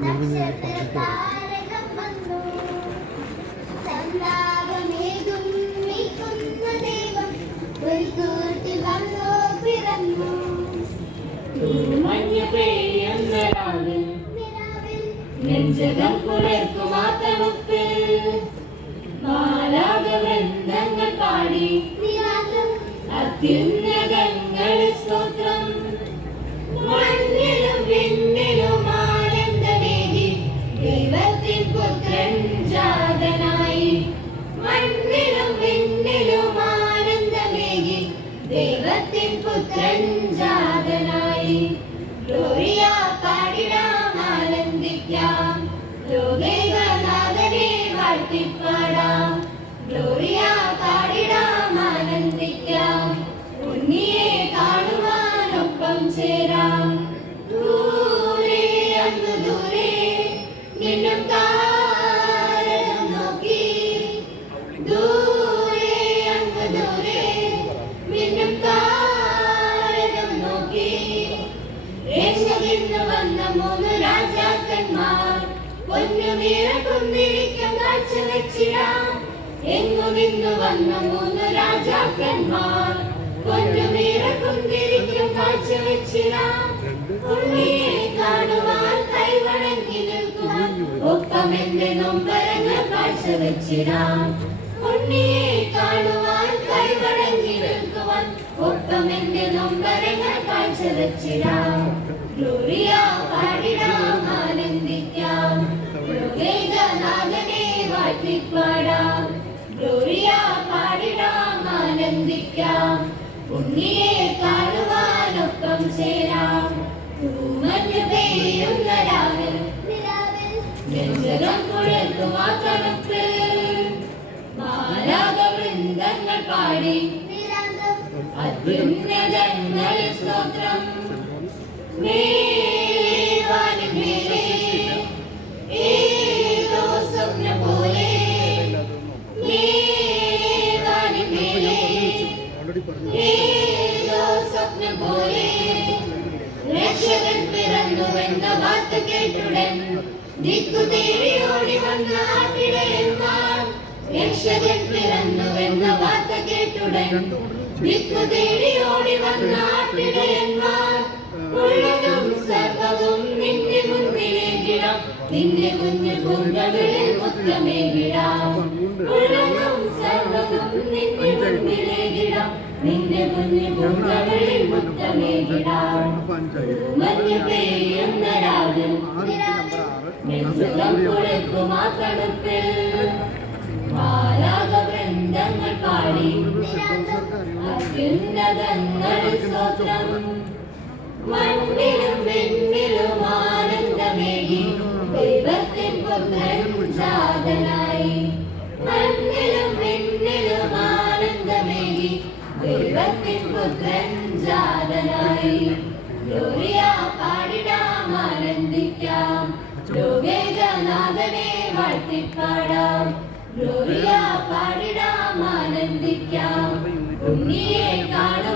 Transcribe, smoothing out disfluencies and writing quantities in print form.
നക്ഷത്രതാരകം വന്നു സന്താപമേകും നീക്കുന്ന ദൈവം ഒരു കൂട്ടിൽ വന്നു പിറന്നു മഞ്ഞ പെയ്യുന്ന രാവിൽ നെഞ്ചകം കുളിർക്കും ആ തണുപ്പിൽ മാലാഖവൃന്ദങ്ങൾ പാടി അത്യുന്നതങ്ങളിൽ സ്തോത്രം മണ്ണിലും വിണ്ണിലും ആനന്ദമേകി ദൈവത്തിൻ പുത്രൻ ജാതനായി മണ്ണിലും വിണ്ണിലും ആനന്ദമേകി ദൈവത്തിൻ പുത്രൻ ജാതനായി ഗ്ലോറിയ പാടിടാം ആനന്ദിക്കാം ലോകൈകനാഥനെ വാഴ്ത്തിപ്പാടാം ഗ്ലോറിയ പാടിടാം ആനന്ദിക്കാം ഉണ്ണിയെ കാണുവാനൊപ്പം ചേരാം ദൂരെ അങ്ങ് ദൂരെ നിന്നും താരകം നോക്കി ദൂരെ അങ്ങ് ദൂരെ നിന്നും താരകം നോക്കി ദേശത്തിന്ന് വന്ന മൂന്ന് രാജാക്കന്മാർ പൊന്നുമീറക്കുന്നിരിക്കും കാഴ്ച വെച്ചിടാം എങ്ങു നിന്ന് വന്ന മൂന്ന് രാജാക്കന്മാർ പൊന്നുമീറക്കുന്നിരിക്കും കാഴ്ച വെച്ചിടാം ഉണ്ണിയെ കാണുവാൻ കൈവണങ്ങി നിൽക്കുവാൻ ഒപ്പം എന്റെ നൊമ്പരങ്ങൾ കാഴ്ച വെച്ചിടാം ഉണ്ണിയെ കാണുവാൻ കൈവണങ്ങി നിൽക്കുവാൻ ഒപ്പം എന്റെ നൊമ്പരങ്ങൾ കാഴ്ച വെച്ചിടാം ഗ്ലോറിയ പാടിടാം ആനന്ദിക്കാം ലോകൈകനാഥനെ വാഴ്ത്തിപ്പാടാം ഗ്ലോറിയ പാടിടാം ആനന്ദിക്കാം ഉണ്ണിയെ കാണുവാനൊപ്പം ചേരാം തൂമഞ്ഞ് പെയ്യുന്ന രാവിൽ നെഞ്ചകം കുളിർക്കും ആ തണുപ്പിൽ മാലാഖവൃന്ദങ്ങൾ പാടി അത്യുന്നതങ്ങളിൽ സ്തോത്രം മേവാനും മേലെ ഏതോ സ്വപ്നം പോലെ മേവാനും മേലെ ഏതോ സ്വപ്നം പോലെ രക്ഷകൻ പിറന്നുവെന്ന വാർത്ത കേട്ടുടൻ ദിക്കു തേടി ഓടി വന്ന ആട്ടിടയന്മാർ രക്ഷകൻ പിറന്നുവെന്ന വാർത്ത കേട്ടുടൻ ദിക്കു തേടി ഓടി വന്ന ആട്ടിടയന്മാർ ഉള്ളതും സർവവും നിന്റെ മുന്നിലേകിടാം നിന്റെ കുഞ്ഞു പൂങ്കവിളിൽ മുത്തമേകിടാം ഉള്ളതും സർവവും നിന്റെ മുന്നിലേകിടാം നിന്റെ കുഞ്ഞു പൂങ്കവിളിൽ മുത്തമേകിടാം മഞ്ഞ് പെയ്യുന്ന രാവിൽ നെഞ്ചകം കുളിർക്കും ആ തണുപ്പിൽ മാലാഖവൃന്ദങ്ങൾ പാടി അത്യുന്നതങ്ങളിൽ സ്തോത്രം മണ്ണിലും വിണ്ണിലും ആനന്ദമേകി ദൈവത്തിൻ പുത്രൻ ജാതനായി മണ്ണിലും വിണ്ണിലും ആനന്ദമേകി ദൈവത്തിൻ പുത്രൻ ജാതനായി ഗ്ലോറിയ പാടിടാം ആനന്ദിക്കാം ലോകൈകനാഥനെ വാഴ്ത്തിപ്പാടാം ഗ്ലോറിയ പാടിടാം ആനന്ദിക്കാം ഉണ്ണിയെ കാണാം